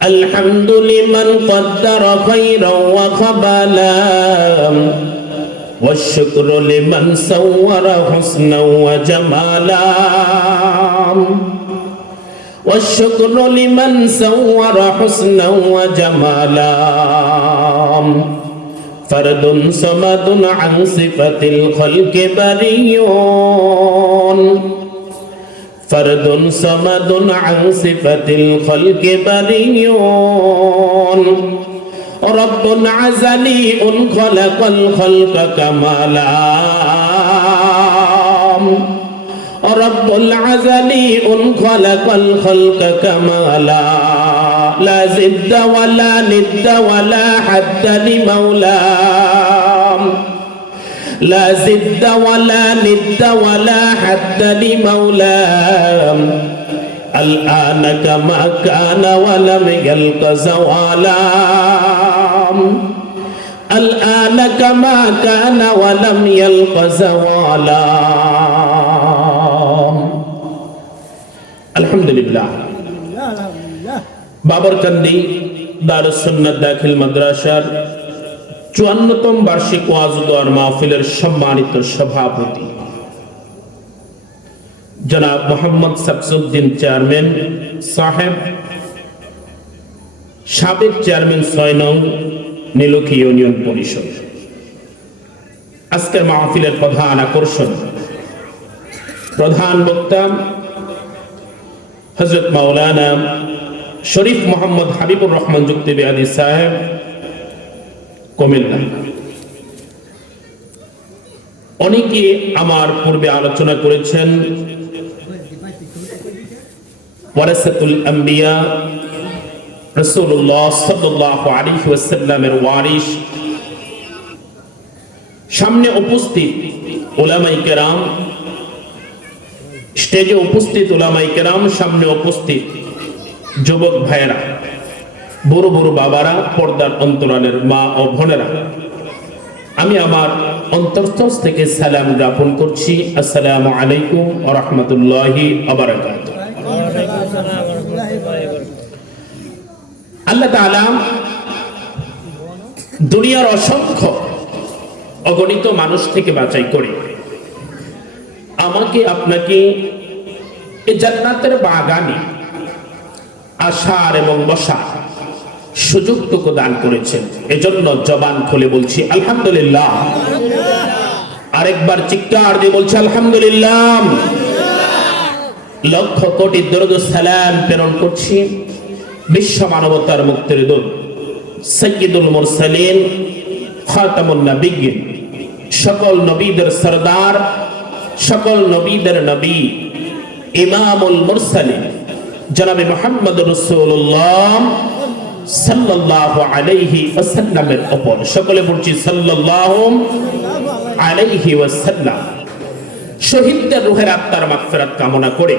الحمد لمن قدر خيرا وقبلا والشكر لمن صور حسنا وجمالا والشكر لمن صور حسنا وجمالا فرد صمد عن صفة الخلق بريء فرد صمد عن صفة الخلق بريء رب عزلي خلق الخلق كمالا رب العزلي خلق الخلق كمالا لا زد ولا ند ولا حد لمولاه لا زد ولا ند ولا حد لمولاه الآن كما كان ولم يلق زوالا الآن كما كان ولم يلق زوالا الحمد لله বাবরকান্দি দারুস সুন্নাত দাখিল মাদ্রাসার 54তম বার্ষিক ওয়াজ ও দোয়ার মাহফিলের সম্মানিত সভাপতি জনাব মোহাম্মদ শামসুদ্দিন চেয়ারম্যান সাহেব, সাবেক চেয়ারম্যান 6 নং নীলক্ষী ইউনিয়ন পরিষদ। আজকের মাহফিলের প্রধান আকর্ষণ, প্রধান বক্তা হযরত মাওলানা শরীফ মোহাম্মদ হাবিবুর রহমান যুক্তি বেয়াদি সাহেব, কুমিল্লা। অনেকে আমার পূর্বে আলোচনা করেছেন ওয়ারাসাতুল আম্বিয়া রাসূলুল্লাহ সাল্লাল্লাহু আলাইহি ওয়াসাল্লামের ওয়ারিস, সামনে উপস্থিত উলামায়ে কেরাম, স্টেজে উপস্থিত উলামায়ে কেরাম, সামনে উপস্থিত যুবক ভাইয়েরা, বড় বড় বাবারা, পর্দার অন্তরালের মা ও বোনেরা, আমি আমার অন্তরস্থল থেকে সালাম জ্ঞাপন করছি। আসসালামু আলাইকুম ওয়া রাহমাতুল্লাহি ওয়া বারাকাতুহু। আল্লাহ তাআলা দুনিয়ার অসংখ্য অগণিত মানুষ থেকে বাছাই করে আমাকে আপনাকে এই জান্নাতের বাগানে আসার এবং বসার সুযোগটুকু দান করেছেন। এজন্য জবান খুলে বলছি আলহামদুলিল্লাহ। আরেকবার চিৎকার দিয়ে বলছি আলহামদুলিল্লাহ। লক্ষ কোটি দরুদ ও সালাম প্রেরণ করছি বিশ্ব মানবতার মুক্তির দূত সাইয়্যিদুল মুরসালিন খাতামুন নবিয়্যিন, সকল নবীদের সরদার, সকল নবীদের নবী, ইমামুল মুরসালিন জনাবে মুহাম্মদ রাসূলুল্লাহ সাল্লাল্লাহু আলাইহি ওয়াসাল্লামের উপর সকলে বলছি সাল্লাল্লাহু আলাইহি ওয়াসাল্লাম। শহীদদের রূহের আত্মার মাগফিরাত কামনা করে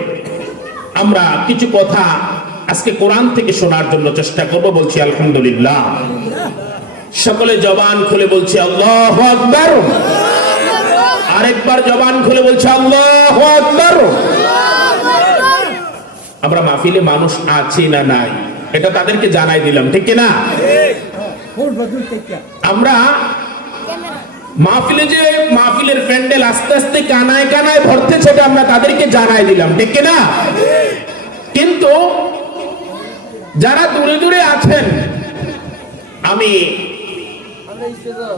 আমরা কিছু কথা আজকে কোরআন থেকে শোনার জন্য চেষ্টা করব। বলছি আলহামদুলিল্লাহ। সকলে জবান খুলে বলছি আল্লাহু আকবার। আরেকবার জবান খুলে বলছি আল্লাহু আকবার। আমরা মাহফিলে মানুষ আছি না নাই এটা তাদেরকে জানাই দিলাম, ঠিক কি না? আমরা মাহফিলে যে মাহফিলের প্যান্ডেল আস্তে আস্তে কানায় কানায় ভরতেছে এটা আমরা তাদেরকে জানাই দিলাম, ঠিক কি না? কিন্তু যারা দূরে দূরে আছেন আমি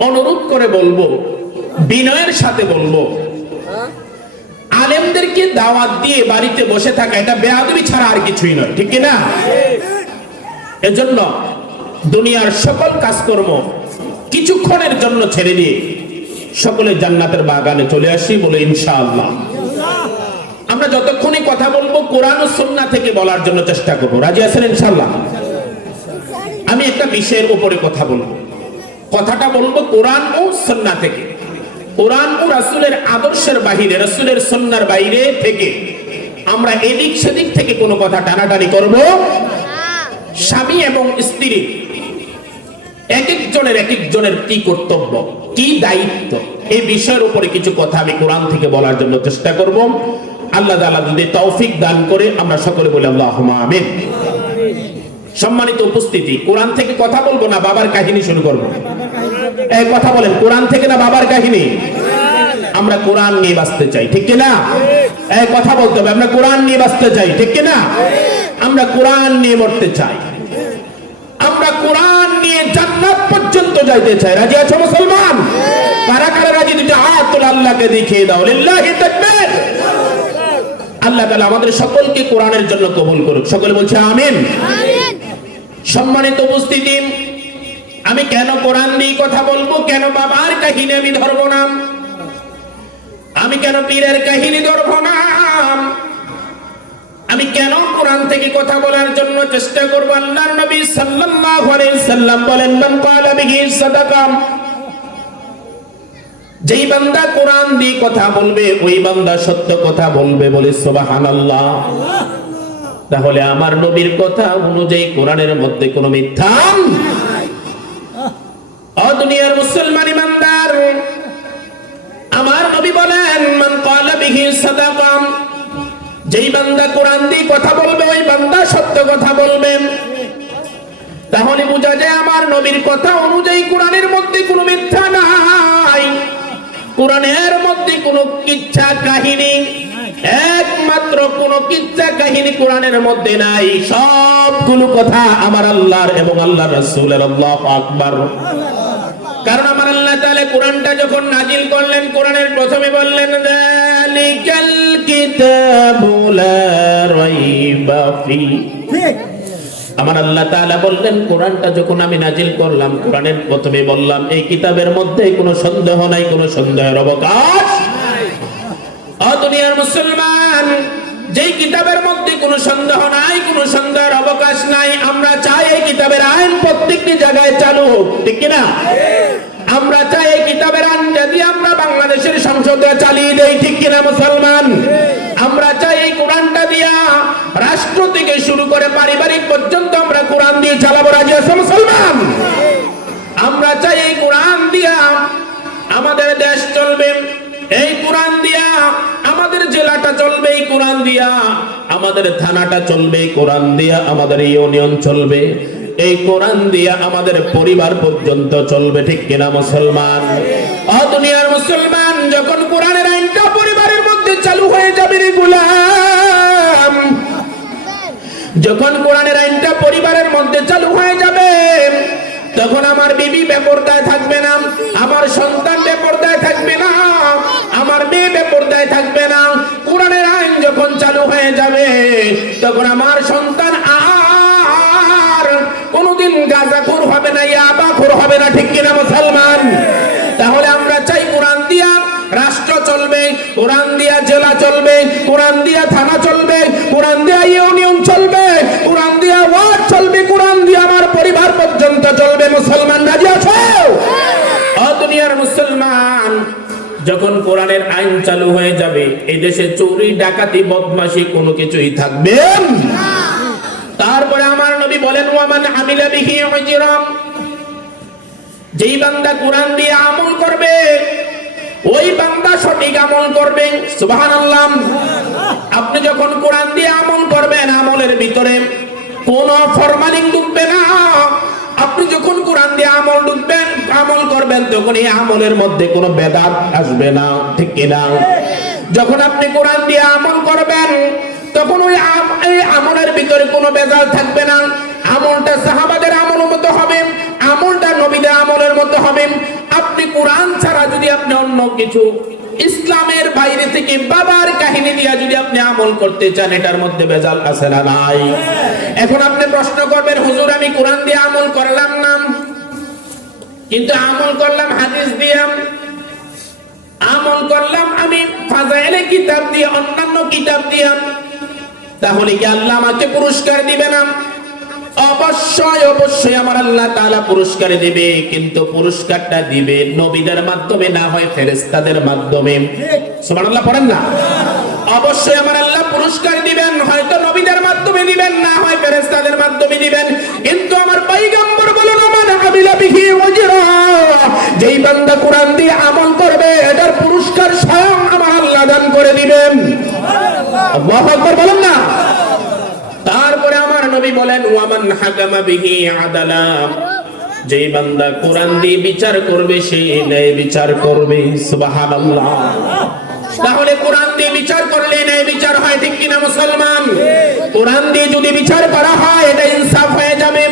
অনুরোধ করে বলবো, বিনয়ের সাথে বলবো, আলেমদেরকে দাওয়াত দিয়ে বাড়িতে বসে থাকা এটা বেয়াদবি ছাড়া আর কিছুই নয়, ঠিক কি না? এজন্য দুনিয়ার সকল কাজকর্ম কিছুক্ষণের জন্য ছেড়ে দিয়ে সকলে জান্নাতের বাগানে চলে আসি বলে ইনশাআল্লাহ। আমরা যতক্ষণই কথা বলবো কোরআন ও সুন্নাহ থেকে বলার জন্য চেষ্টা করব। রাজি আছেন ইনশাআল্লাহ? আমি একটা বিষয়ের উপরে কথা বলবো, কথাটা বলবো কোরআন ও সুন্নাহ থেকে। কোরআন ও রাসূলের আদর্শের বাইরে, রাসূলের সুন্নাহর বাইরে থেকে আমরা এদিক সেদিক থেকে কোনো কথা টানাটানি করব না। স্বামী এবং স্ত্রী এক একজনের কি কর্তব্য, কি দায়িত্ব, এই বিষয়ের উপরে কিছু কথা আমি কোরআন থেকে বলার জন্য চেষ্টা করব। আল্লাহ তাআলা যদি তৌফিক দান করে আমরা সকলে বলি আল্লাহুম্মা আমিন। সম্মানিত উপস্থিতি, কোরআন থেকে কথা বলবো না বাবার কাহিনী শুরু করবো? এই কথা বলেন, কোরআন থেকে না বাবার কাহিনী? আমরা কোরআন নিয়ে বাঁচতে চাই, ঠিক কিনা? এই কথা বলতে হবে, আমরা কোরআন নিয়ে বাঁচতে চাই, ঠিক কিনা? আমরা কোরআন নিয়ে মরতে চাই, আমরা কোরআন নিয়ে জান্নাত পর্যন্ত যাইতে চাই। রাজি আছো মুসলমান? কারা কারা রাজি? দুটো হাত তুলে আল্লাহকে দেখিয়ে দাও। লিল্লাহি তাকবীর। আল্লাহ তাআলা আমাদের সকলকে কোরআনের জন্য কবুল করুক। সকলে বলছে আমিন। সম্মানিত উপস্থিতি, আমি কেন কোরআন নিয়ে কথা বলবো? কেন বাবার কাহিনী আমি ধরবো না? আমি কেন পীরের কাহিনী ধরবো না? আমি কেন কোরআন থেকে কথা বলার জন্য চেষ্টা করব? আল্লাহর নবী সাল্লাল্লাহু আলাইহি সাল্লাম বলেন, মান ক্বালা বিহি সাদাকা, যেই বান্দা কোরআন দিয়ে কথা বলবে ওই বান্দা সত্য কথা বলবে। বলে সুবহানাল্লাহ। তাহলে আমার নবীর কথা অনুযায়ী কোরআনের মধ্যে কোনো মিথ্যা নাই। ও দুনিয়ার মুসলমান ইমানদার, আমার নবী বলেন, মান ক্বালা বিহি সাদাকা, যেই বান্দা কোরআন দিয়ে কথা বলবে ওই বান্দা সত্য কথা বলবে। তাহলে বোঝা যায় আমার নবীর কথা অনুযায়ী কোরআনের মধ্যে কোনো মিথ্যা নাই, কোরআনের মধ্যে কোনো কিচ্ছা কাহিনী, একমাত্র কোনো কিচ্ছা কাহিনী কোরআনের মধ্যে নাই। সবগুলো কথা আমার আল্লাহর এবং আল্লাহর রাসূলের। আল্লাহু আকবার। কারণ আমার আল্লাহ তাআলা কোরআনটা যখন নাজিল করলেন, কোরআনের প্রথমে বললেন, যালিকাল কিতাবু লা রাইবা ফি। আমার আল্লাহ তাআলা বললেন, কোরআনটা যখন আমি নাজিল করলাম, কোরআনের প্রথমে বললাম এই কিতাবের মধ্যে কোনো সন্দেহ নাই, কোনো সন্দেহের অবকাশ নাই। ও দুনিয়ার মুসলমান, যেই কিতাবের মধ্যে কোনো সন্দেহ নাই, কোনো সন্দেহের অবকাশ নাই, আমরা চাই এই কিতাবের আইন প্রত্যেকটি জায়গায় চালু হোক, ঠিক কিনা? আমরা চাই এই কিতাবের আইন যদি আমরা বাংলাদেশের সংসদে চালিয়ে দেই, ঠিক কিনা মুসলমান? আমরা চাই এই কোরআনটা দিয়া রাষ্ট্র থেকে শুরু করে পারিবারিক পর্যন্ত আমরা কোরআন দিয়ে চালাবো। রাজি আছো মুসলমান? আমরা চাই এই কোরআন দিয়া আমাদের দেশ চলবে, এই কোরআন দিয়া আমাদের জেলাটা চলবে, এই কোরআন দিয়া আমাদের থানাটা চলবে, এই কোরআন দিয়া আমাদের ইউনিয়ন চলবে, এই কোরআন দিয়া আমাদের পরিবার পর্যন্ত চলবে, ঠিক কিনা মুসলমান? ও দুনিয়ার মুসলমান, যখন কোরআনের আইনটা পরিবারের মধ্যে চালু হয়ে যাবে রে গোলাম, যখন কোরআনের আইনটা পরিবারের মধ্যে চালু হয়ে যাবে, তখন আমার বিবি বেপরদায় থাকবে না, আমার সন্তান বেপরদায় থাকবে না, আমার মেয়ে বেপরদায় থাকবে না। কোরআনের আইন যখন চালু হয়ে যাবে, তখন আমার সন্তান আর কোনোদিন গাঁজাখোর হবে না, ইয়াবাখোর হবে না, ঠিক কিনা মুসলমান? তাহলে আমরা চাই কোরআন দিয়া রাষ্ট্র চলবে, কোরআন দিয়া জেলা চলবে, কোরআন দিয়া থানা চলবে, কোরআন দিয়া ইউনিয়ন চলবে, কোরআন দিয়া ওয়ার্ড চলবে, কোরআন দিয়া আমার পরিবার পর্যন্ত চলবে। মুসলমান রাজি আছো? ও দুনিয়ার মুসলমান, যখন কোরআনের আইন চালু হয়ে যাবে, এই দেশে চুরি ডাকাতি বদমাশি কোনো কিছুই থাকবে না। তারপরে আমার নবী বলেন, ওয়ামান আমিলা বিহি উজরাম, যেই বান্দা কোরআন দিয়ে আমল করবে ওই বান্দা সঠিক আমল করবে। সুবহানাল্লাহ। আপনি যখন কোরআন দিয়ে আমল করবেন, আমলের ভিতরে কোনো ফরমালিন ঢুকবে না। আপনি যখন কোরআন দিয়ে আমল করবেন, তখন এই আমলের মধ্যে কোনো বেদাত আসবে না, ঠিক কিনা? যখন আপনি কোরআন দিয়ে আমল করবেন, তখন ওই আমলের ভিতরে কোনো বেদাত থাকবে না। আমলটা সাহাবাদের আমলের মতো হবে, আমলটা নবীদের আমলের মতো হবে। আপনি কোরআন ছাড়া যদি আপনি অন্য কিছু ইসলামের বাইরে থেকে বাবার কাহিনী দিয়া যদি আপনি আমল করতে চান, এটার মধ্যে বেজাল আছে না নাই? এখন আপনি প্রশ্ন করবেন, হুজুর আমি কোরআন দিয়ে আমল করলাম না, কিন্তু আমল করলাম হাদিস দিয়ে, আমল করলাম আমি ফাজাইলে কিতাব দিয়ে, অন্যান্য কিতাব দিয়ে, তাহলে কি আল্লাহ আমাকে পুরস্কার দিবে না? অবশ্যই অবশ্যই আমার আল্লাহ তাআলা পুরস্কার দিবে, কিন্তু পুরস্কারটা দিবে নবীদের মাধ্যমে, না হয় ফেরেশতাদের মাধ্যমে। সুবহানাল্লাহ পড়েন না? অবশ্যই আমার আল্লাহ পুরস্কার দিবেন, হয়তো নবীদের মাধ্যমে দিবেন, না হয় ফেরেশতাদের মাধ্যমে দিবেন। কিন্তু আমার পয়গম্বর বলেন, মান আমিলা বিহি ওয়াজরা, যেই বান্দা কোরআন দিয়ে আমল করবে এটার পুরস্কার স্বয়ং আমার আল্লাহ দান করে দিবেন। আল্লাহু আকবার বলেন না? তারপরে আমার নবী বলেন ওয়ামান হাকামা বিহি আদালা, যেই বান্দা কোরআন দিয়ে বিচার করবে সে ন্যায় বিচার করবে। সুবহানাল্লাহ। তাহলে কোরআন দিয়ে বিচার করলে ন্যায় বিচার হয়, ঠিক কিনা মুসলমান? কোরআন দিয়ে যদি বিচার করা হয় এটা ইনসাফ হয়ে যাবে।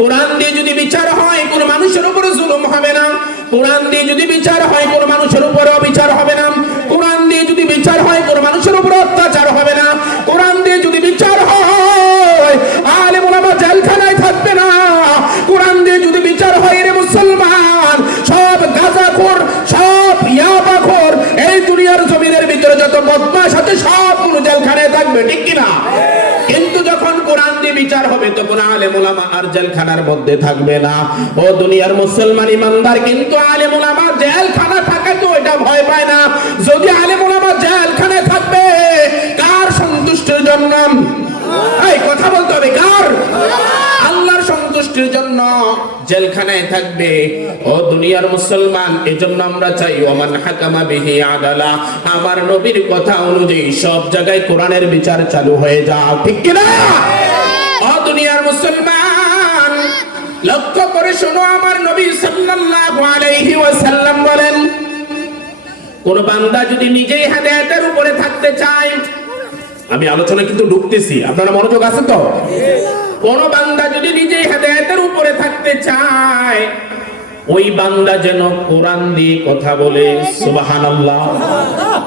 কোরআন দিয়ে যদি বিচার হয় কোন মানুষের উপরে জুলুম হবে না। কোরআন দিয়ে যদি বিচার হয় কোন মানুষের উপরে অবিচার হবে না। কোরআন দিয়ে যদি বিচার হয় কোন মানুষের উপরে অত্যাচার হবে না। কোরআন দিয়ে যদি বিচার হয় আলেম ওলামা জেলখানায় থাকবে না। কোরআন দিয়ে যদি বিচার হয় রে মুসলমান, সব গাঁজাখোর, সব ইয়াবাখোর, এই দুনিয়ার জমিনের ভিতরে যত বদমাশ আছে সবগুলো জেলখানায় থাকবে, ঠিক কিনা? কিন্তু যখন কোরআন দিয়ে বিচার হবে তখন আলেম ওলামা আর জেলখানার মধ্যে থাকবে না। ও দুনিয়ার মুসলমান ইমানদার, কিন্তু আলেম ওলামা জেলখানা থাকে তো এটা ভয় পায় না। যদি আলেম ওলামা জেলখানায় থাকবে কার সন্তুষ্টির জন্য? এই কথা বলতে হবে, কার? আল্লাহর সন্তুষ্টির জন্য জেলখানায় থাকবে। ও দুনিয়ার মুসলমান, এজন্য আমরা চাই ওমান হাকামা বিহি আদালা, আমার নবীর কথা অনুযায়ী সব জায়গায় কোরআনের বিচার চালু হয়ে যাও, ঠিক কি না? ও দুনিয়ার মুসলমান, লক্ষ্য করে শোনো, আমার নবী সাল্লাল্লাহু আলাইহি ওয়াসাল্লাম বলেন কোন বান্দা যদি নিজেই হেদায়েতের উপরে থাকতে চায়, আমি আলোচনা কিন্তু ঢুকতেছি, আপনারা মনোযোগ আছে তো? কোন বান্দা যদি নিজেই হেদায়েতের উপরে থাকতে চায় ওই বান্দা যেন কোরআন দিয়ে কথা বলে। সুবহানাল্লাহ।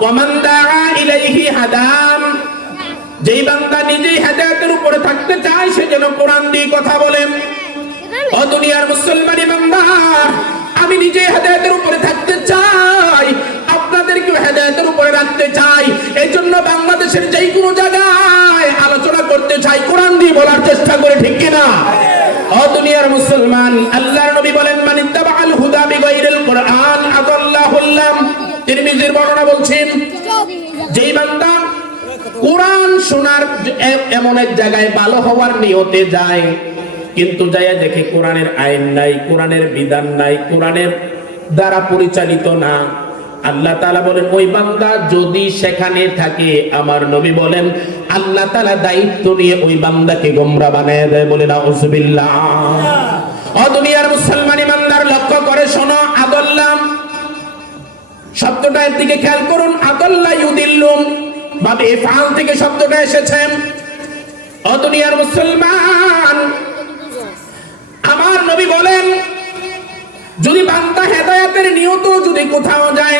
ওয়া মান দাআ ইলাইহি হাদাম, যেই বান্দা নিজেই হেদায়েতের উপরে থাকতে চায় সে যেন কোরআন দিয়ে কথা বলে। ও দুনিয়ার মুসলমান ইমানদার, আমি নিজেই হেদায়েতের উপরে থাকতে চাই, আপনাদেরকে হেদায়েতের উপরে রাখতে চাই। এইজন্য বাংলাদেশের যেই কোনো জায়গায় আলোচনা করতে চাই কোরআন দিয়ে বলার চেষ্টা করে, ঠিক কি না? ও দুনিয়ার মুসলমান, আল্লাহর নবী বলেন মান ইত্তাবাআল হুদা বিগাইরিল কুরআন আদাল্লাহুল্লাহ। তিরমিজির বর্ণনা বলছেন যেই বান্দা কোরআন শোনার এমন এক জায়গায় ভালো হওয়ার নিয়তে যায় কিন্তু যায় দেখে কোরআনের আইন নাই, কোরআনের বিধান নাই, কোরআনের দ্বারা পরিচালিত না, আল্লাহ তাআলা বলেন ওই বান্দা যদি সেখানে থাকে আমার নবী বলেন আল্লাহ তাআলা দায়িত্ব নিয়ে ওই বান্দাকে গোমরা বানায় দেয়। বলে নাউজুবিল্লাহ। ও দুনিয়ার মুসলমান ইমানদার, লক্ষ্য করে শোনো, আদাল্লাহ শব্দটার দিকে খেয়াল করুন। আদাল্লাহ ইউদিল্লুম বাবে ইফআল থেকে শব্দটা এসেছে। ও দুনিয়ার মুসলমান, আমার নবী বলেন যদি বান্দা হেদায়েতের নিয়ত যদি কোথাও যায়,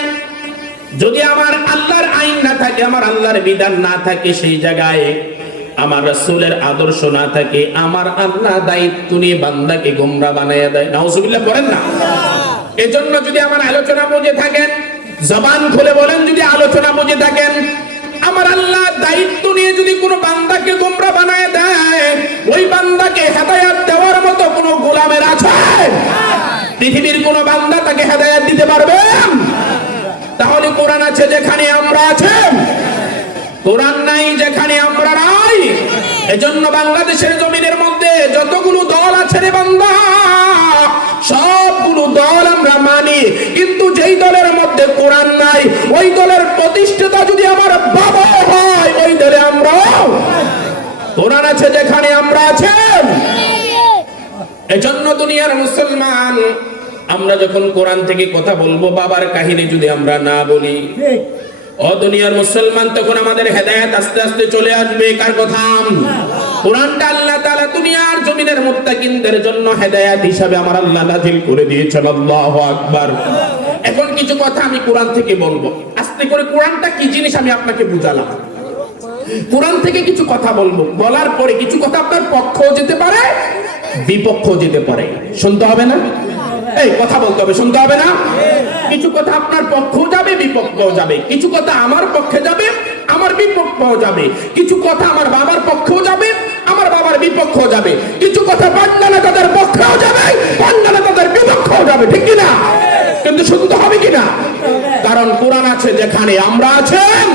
যদি আমার আল্লাহর আইন না থাকে, আমার আল্লাহর বিধান না থাকে, সেই জায়গায় আমার রাসূলের আদর্শ না থাকে, আমার আল্লাহ দায়িত্ব নিয়ে বান্দাকে গোমরা বানায়া দেয়। নাউজুবিল্লাহ বলেন না? এজন্য যদি আমার আলোচনা বুঝে থাকেন, জবান খুলে বলেন, যদি আলোচনা বুঝে থাকেন, আমার আল্লাহ দায়িত্ব নিয়ে যদি কোনো বান্দাকে গোমরা বানায় দেয়, ওই বান্দাকে হেদায়েত দেওয়ার মতো কোনো গোলামের আছে? পৃথিবীর কোন বান্দা তাকে হেদায়েত দিতে পারবে? তাহলে কোরআন আছে যেখানে আমরা আছি, কোরআন নাই যেখানে আমরা নাই। এজন্য বাংলাদেশের জমিনের মধ্যে যতগুলো দল আছে রে বান্দা, সবগুলো দল আমরা মানি, কিন্তু যেই দলের মধ্যে কোরআন নাই ওই দলের প্রতিষ্ঠাতা যদি আমার বাবা হয়, ওই দলে আমরা। কোরআন আছে যেখানে আমরা আছি। এজন্য দুনিয়ার মুসলমান, আমরা যখন কোরআন থেকে কথা বলবো বাবার কাহিনী যদি আমরা না বলি, ও দুনিয়ার মুসলমান, তখন আমাদের হেদায়েত আস্তে আস্তে চলে আসবে। কার কথা? কোরআনটা আল্লাহ তাআলা দুনিয়ার জমিনের মুত্তাকিনদের জন্য হেদায়েত হিসাবে আমার আল্লাহ নাযিল করে দিয়েছেন। আল্লাহু আকবার। এখন কিছু কথা আমি কোরআন থেকে বলবো, আস্তে করে। কোরআনটা কি জিনিস আমি আপনাকে বুঝালাম। কোরআন থেকে কিছু কথা বলবো, বলার পরে কিছু কথা আপনার পক্ষও যেতে পারে, বিপক্ষও যেতে পারে। শুনতে হবে না? এই কথা বলতে হবে, শুনতে হবে না? কিছু কথা আপনার পক্ষও যাবে, বিপক্ষও যাবে। কিছু কথা আমার পক্ষে যাবে, আমার বিপক্ষও যাবে। কিছু কথা আমার বাবার পক্ষেও যাবে, আমার বাবার বিপক্ষও যাবে। কিছু কথা পান্ডালে তাদের পক্ষেও যাবে, পান্ডালে তাদের বিপক্ষও যাবে, ঠিক কিনা? কিন্তু শুনতে হবে কিনা? কারণ কোরআন আছে যেখানে আমরা আছেন।